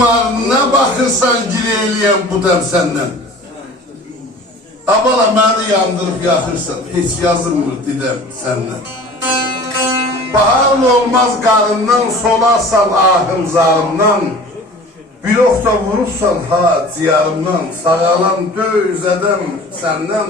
Kumar ne bakırsan gileyleyem bu dem senden. Abala beni yandırıp yakırsan hiç yazılmır didem senden. Baharlı olmaz karından solarsan ahım zarımdan. Bir okta vurursan ha diyarımdan. Sağalan döz edem senden.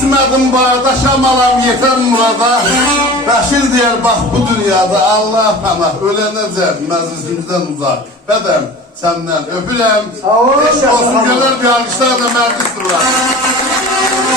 İsmedim bağdaşamalam yeter murada. Bəşir deyər bax bu dünyada Allah pənah ölənəcəm məclisimizdən uzaq. Bədəm səndən öpürəm. Eşk olsun, gözəl bir alqışlarla məclis durlar.